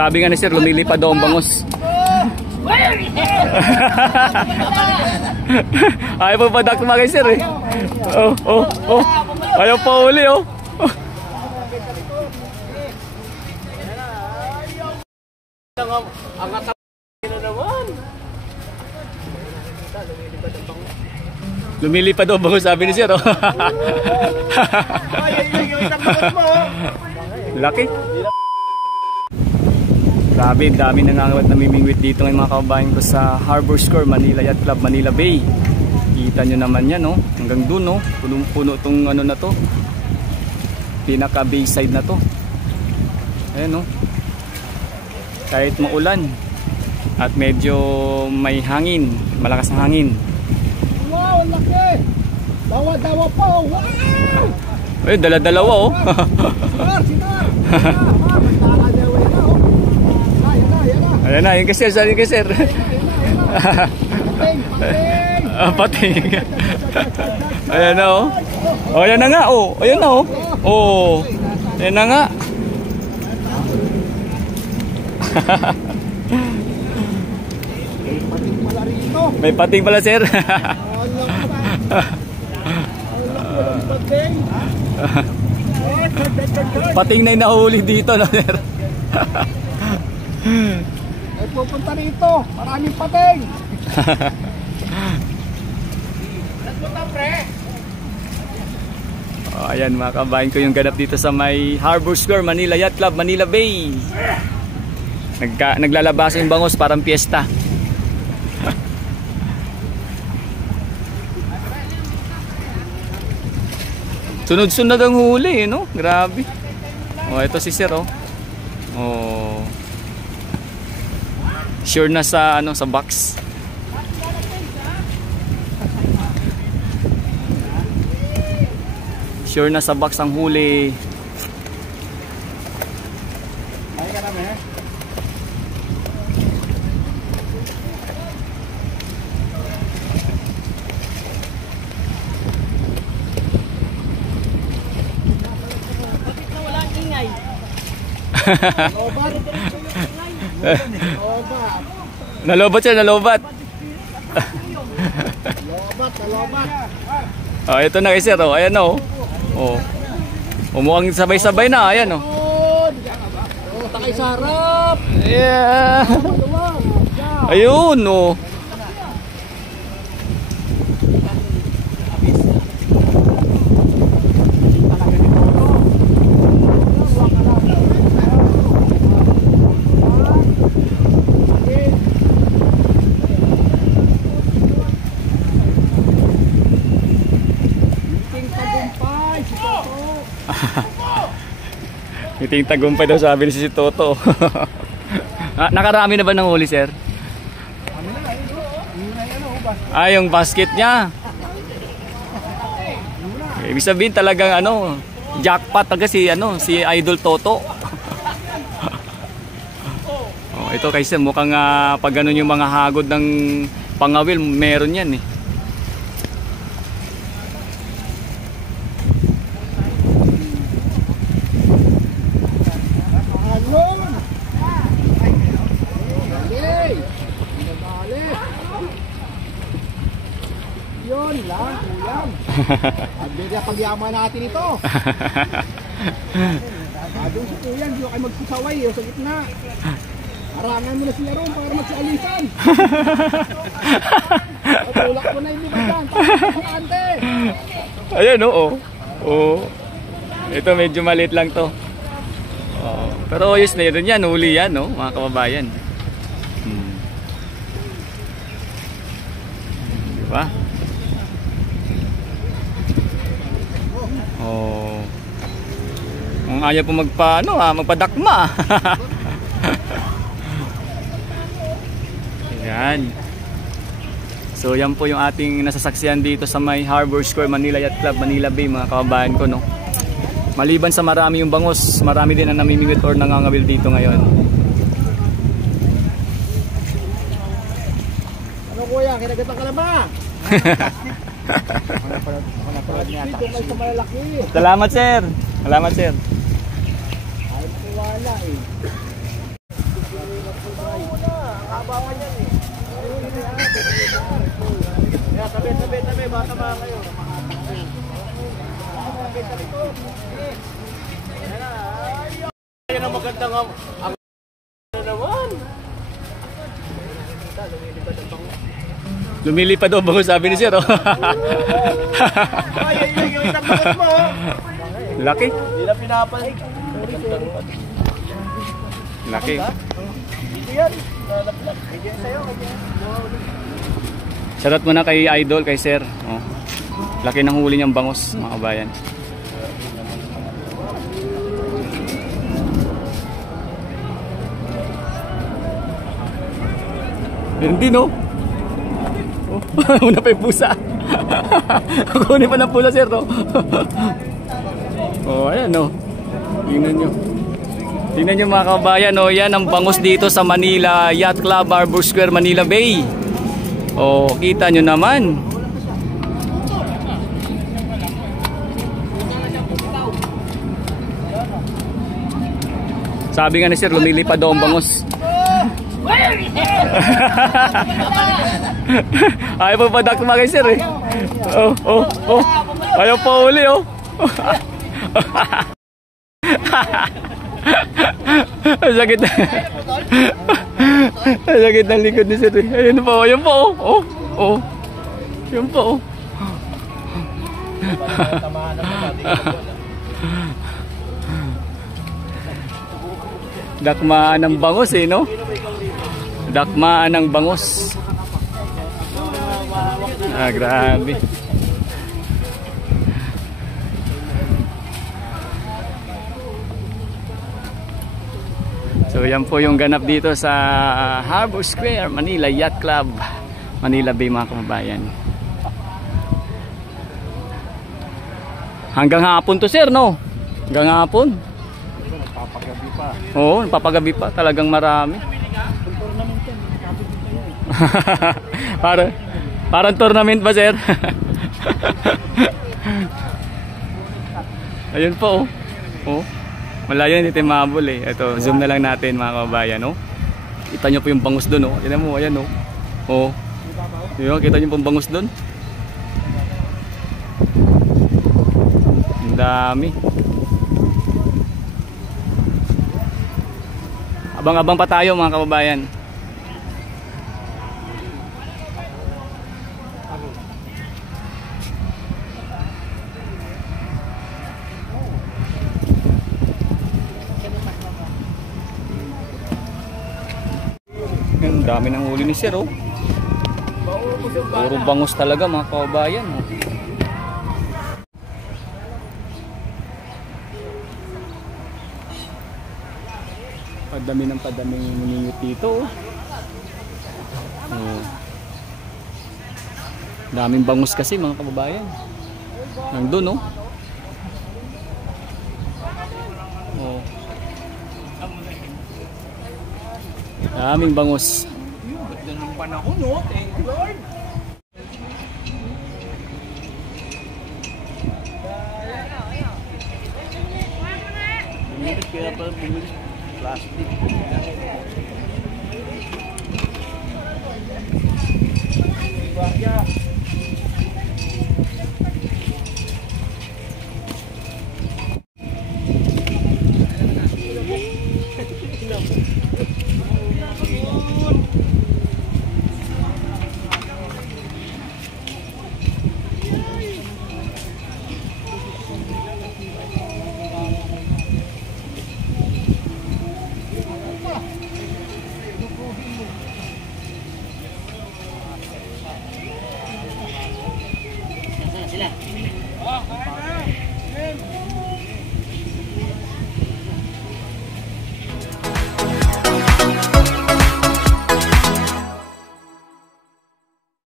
Sabi nga ni sir, lumilipad daw ang bangus. Ayaw pa pa dakma kay sir eh. Oh, oh, oh. Ayaw pa uli oh. Lumilipad daw ang bangus, sabi ni sir oh. Laki. Grabe, dami nangangawat na mimingwit dito ng mga kababayan ko sa Harbor Square, Manila Yacht Club, Manila Bay. Kita nyo naman yan, no? Hanggang dun, no? Punong-puno itong ano na to. Pinaka bayside na to. Ayan, no? Kahit maulan at medyo may hangin, malakas na hangin. Wow, laki! Dawa-dawa pa, wow! Eh, dala-dalawa, oh. Sinar! Ayan na, yung kasir, sorry kasir. Pating. Ayan na oh. Oh, ayan na nga oh. Ayan na oh. Oh. Ayan na nga. May pating pala sir. Pating na yung nahuli dito no sir. Ay pupunta rito, maraming pating. Oh, ayan mga kabayan ko yung ganap dito sa may Harbor Square, Manila Yacht Club, Manila Bay. Naglalabas yung bangus parang piyesta. Sunod-sunod ang huli, no? Grabe. Oh, ito si sir, oh. Oh. Sure na sa ano, sa box. Sure na sa box ang huli. Ay karami eh. Nalobat siya, nalobat. Nalobat. Oh, ito na kay sir, oh. Ayan na, oh. Oh. Umukhang sabay-sabay na, ayan, oh. Takay sa harap. Yeah. Ayun, oh. Iting tagumpay daw sabi ni si Toto. Nakarami na ba ng huli sir? Ah, yung basket niya. Ibig sabihin talagang ano, jackpot talaga si ano, si Idol Toto. Oh, ito kay sir mukhang pag ganun yung mga hagod ng pangawil, meron yan eh. Yun lang, uyam. Abili ang pagyaman natin ito. Adong si Kuya, hindi kayo magsusaway o sa gitna. Harangan mo na siya ron para magsialisan. Tulak mo na yung mga dyan. Pakante. Ayan oo. Oo. Ito medyo maliit lang to. Oh, pero yes na yun yan, huli yan no, mga kababayan. Diba? Oh. Ang ayaw po magpadakma. Yan. So yan po yung ating nasasaksihan dito sa may Harbor Square, Manila Yacht Club, Manila Bay mga kababayan ko no. Maliban sa marami yung bangus, marami din ang namimingwit or nangangawil dito ngayon. Ano kuya, kinagatang ka na ba? Salamat sir. Salamat sir. Ay, wala eh. bata ba kayo? Yan ang magandang ang naman. Lumilipad daw bangus, sabi ni Sir. Oh. Ay, yung itabot mo. Laki. Hindi na pinapalig. Laki. Dito yan. Nalaplag. Kaya sa'yo. Shoutout muna kay Idol, kay Sir. Oh. Laki ng huli niyang bangus, mga kabayan. Hindi, no? Oh, una pa yung pusa. Kunin pa ng pusa, Sir, no? Oh, ayan, no? Tingnan nyo. Tingnan nyo, mga kabayan, no? Yan ang bangus dito sa Manila Yacht Club, Harbor Square, Manila Bay. Oh, kita nyo naman. Sabi nga ni Sir, lumilipad daw ang bangus. Ayaw pa pa dakma kay Sir, eh. Oh, oh, oh. Ayaw pa uli, oh. Ang sakit. Ang sakit ng likod ni Sir, eh. Ayun po, ayun po, oh. Oh, oh. Ayun po, oh. Dakmaan ng bangus, eh, no? Dakmaan ng bangus. Ah, grabe. So yan po yung ganap dito sa Harbor Square, Manila Yacht Club, Manila Bay, mga kababayan. Hanggang hapon to, Sir, no? Hanggang hapon. Papagabi pa. Oo, papagabi pa. Talagang marami. Parang tournament ba, Sir? Ayun po, oh. Oh. Malayo, hindi tayo mahabol, eh. Ito, zoom na lang natin, mga kababayan, oh. Kita nyo po yung bangus doon, oh. Tignan mo, ayan, oh. Oh. Yun, kita nyo po yung bangus doon. Ang dami. Abang-abang pa tayo, mga kababayan. Ang dami ng huli ni Sir, oh. Puro bangus talaga, mga kababayan, oh. Padami ng padaming miningit dito, oh. Oh. Daming bangus kasi, mga kababayan. Nandun, oh. Oh. Daming bangus. Ganda ng panahon, no? Thank you, Lord. Bumili kaya pala bumili plastic. Sila.